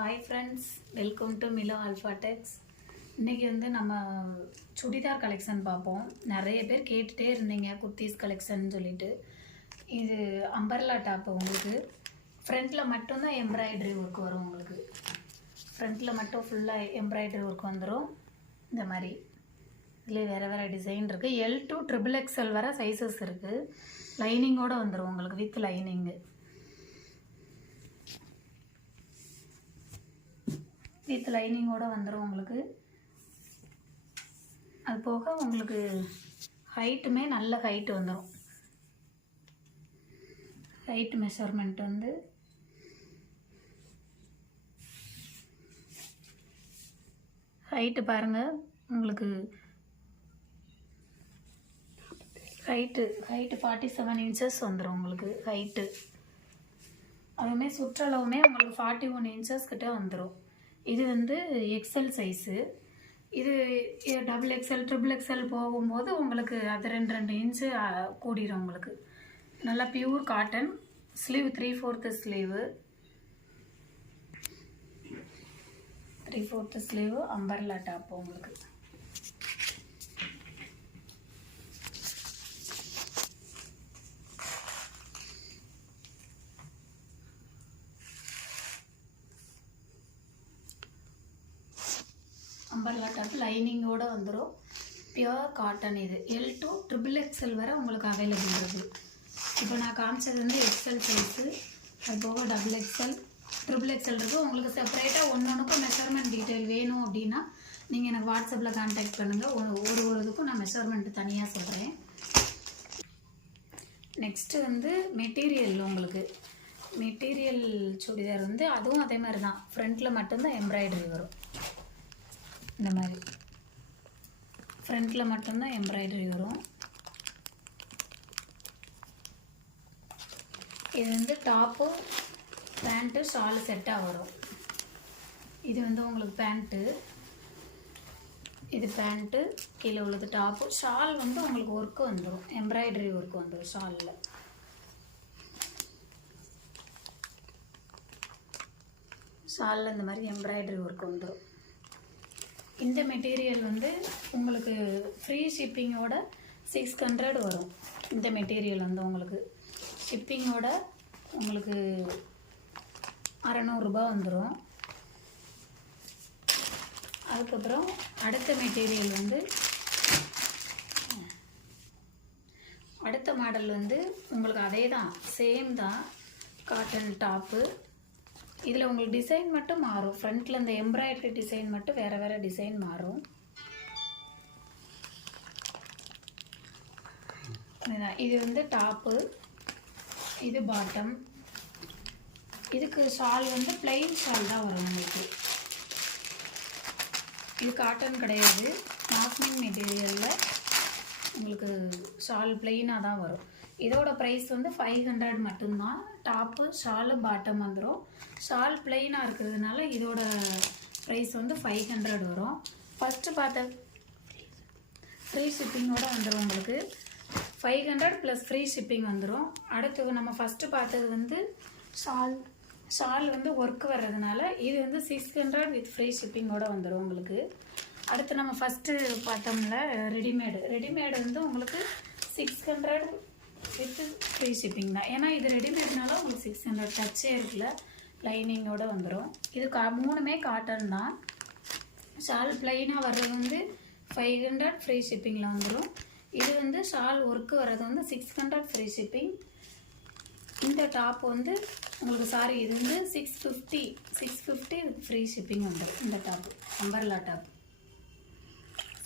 Hi friends, welcome to Milo Alpha Tex. இன்னைக்கு வந்து நம்ம சுடிதார் கலெக்ஷன் பார்ப்போம். நிறைய பேர் கேட்டுட்டே இருந்தீங்க குர்தீஸ் கலெக்ஷன் சொல்லிட்டு. இது அம்பர்லா டாப் உங்களுக்கு. ஃப்ரண்ட்ல மட்டும் தான் எம்ப்ராய்டரி வர்க் வரும் உங்களுக்கு. ஃப்ரண்ட்ல மட்டும் ஃபுல்லா எம்ப்ராய்டரி வர்க் வந்துரும். இந்த மாதிரி இதுல வேற டிசைன் இருக்கு. L to XXL வரை சைஸஸ் இருக்கு. லைனிங்கோட வந்துரும் உங்களுக்கு வித் லைனிங். வித் லைனிங்கோட வந்துடும் உங்களுக்கு. அது போக உங்களுக்கு ஹைட்டுமே நல்ல ஹைட்டு வந்துடும். ஹைட் மெஷர்மெண்ட் வந்து ஹைட்டு பாருங்கள் உங்களுக்கு ஹைட்டு 47 இன்ச்சஸ் வந்துடும் உங்களுக்கு ஹைட்டு. அதுவுமே சுற்றளவுமே உங்களுக்கு 41 இன்ச்சஸ் கிட்ட வந்துடும். இது வந்து எக்ஸல் சைஸு. இது XXL XXL போகும்போது உங்களுக்கு அது 2 இன்ச்சு கூடிடும் உங்களுக்கு. நல்லா pure cotton. Sleeve 3/4 sleeve. 3/4 sleeve umbrella top உங்களுக்கு. அம்பர்லா டாப் லைனிங்கோட வந்துடும். Pure cotton. இது L to XXL வரை உங்களுக்கு அவைலபிள் இருக்குது. இப்போ நான் காமிச்சது வந்து எக்ஸல் சைஸு. அது போக XXL XXL இருக்குது. உங்களுக்கு செப்பரேட்டாக ஒன்றுக்கும் மெஷர்மெண்ட் டீட்டெயில் வேணும் அப்படின்னா நீங்கள் எனக்கு வாட்ஸ்அப்பில் கான்டாக்ட் பண்ணுங்கள். ஒரு இதுக்கும் நான் மெஷர்மெண்ட் தனியாக சொல்கிறேன். நெக்ஸ்ட்டு வந்து மெட்டீரியல் உங்களுக்கு. மெட்டீரியல் சுடிதார் வந்து அதுவும் அதே மாதிரி தான். ஃப்ரண்ட்டில் மட்டும்தான் எம்ப்ராய்டரி வரும். இந்த மாதிரி ஃப்ரண்ட்டில் மட்டும்தான் எம்ப்ராய்டரி வரும். இது வந்து டாப்பு பேண்ட்டு ஷாலு செட்டாக வரும். இது வந்து உங்களுக்கு பேண்ட்டு, இது பேண்ட்டு, கீழே உள்ளது டாப்பு. ஷால் வந்து உங்களுக்கு ஒர்க்கு வந்துடும். எம்ப்ராய்டரி ஒர்க்கு வந்துடும் ஷாலில். ஷாலில் இந்த மாதிரி எம்ப்ராய்டரி ஒர்க் வந்துடும். இந்த மெட்டீரியல் வந்து உங்களுக்கு ஃப்ரீ ஷிப்பிங்கோட 600 வரும். இந்த மெட்டீரியல் வந்து உங்களுக்கு ஷிப்பிங்கோட உங்களுக்கு 600 ரூபாய் வந்துடும். அதுக்கப்புறம் அடுத்த மெட்டீரியல் வந்து அடுத்த மாடல் வந்து உங்களுக்கு அதே தான், சேம் தான், காட்டன் டாப்பு. இதில் உங்களுக்கு டிசைன் மட்டும் மாறும். ஃப்ரண்ட்டில் இந்த எம்ப்ராய்டரி டிசைன் மட்டும் வேறு டிசைன் மாறும். இது வந்து டாப்பு, இது பாட்டம். இதுக்கு ஷால் வந்து பிளெயின் ஷால் தான் வரும் உங்களுக்கு. இது காட்டன் கிடையாது, மாஸ்மிங் மெட்டீரியலில் உங்களுக்கு ஷால் பிளெயினாக தான் வரும். இதோட ப்ரைஸ் வந்து 500 மட்டும்தான். டாப்பு ஷாலு பாட்டம் வந்துடும். ஷால் பிளெயினாக இருக்கிறதுனால இதோட ப்ரைஸ் வந்து 500 வரும். ஃபஸ்ட்டு பார்த்த ஃப்ரீ ஷிப்பிங்கோடு வந்துடும் உங்களுக்கு. 500 + ஃப்ரீ ஷிப்பிங் வந்துடும். அடுத்து நம்ம ஃபஸ்ட்டு பார்த்தது வந்து ஷால் வந்து ஒர்க்கு வர்றதுனால இது வந்து 600 வித் ஃப்ரீ ஷிப்பிங்கோடு வந்துடும் உங்களுக்கு. அடுத்து நம்ம ஃபஸ்ட்டு பார்த்தோம்ல ரெடிமேடு வந்து உங்களுக்கு 600 வித் ஃப்ரீ ஷிப்பிங் தான். ஏன்னா இது ரெடிமேட்னால உங்களுக்கு 600 டச்சே இருக்குல்ல, லைனிங்கோடு வந்துடும். இது மூணுமே காட்டன் தான். ஷால் பிளைனாக வர்றது வந்து 500 ஃப்ரீ ஷிப்பிங்கில் வந்துடும். இது வந்து ஷால் ஒர்க்கு வர்றது வந்து 600 ஃப்ரீ ஷிப்பிங். இந்த டாப் வந்து உங்களுக்கு இது வந்து 650 வித் ஃப்ரீ ஷிப்பிங் வந்துடும். இந்த டாப்பு அம்பர்லா டாப்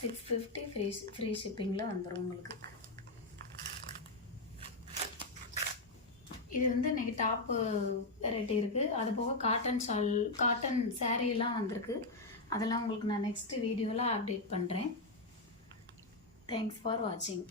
650 ஃப்ரீ ஷிப்பிங்கில் வந்துடும் உங்களுக்கு. இது வந்து இன்றைக்கி டாப்பு வெரைட்டி இருக்குது. அது போக காட்டன் சாரீலாம் வந்திருக்கு. அதெல்லாம் உங்களுக்கு நான் நெக்ஸ்ட் வீடியோவில் அப்டேட் பண்ணுறேன். தேங்க்ஸ் ஃபார் வாட்சிங்.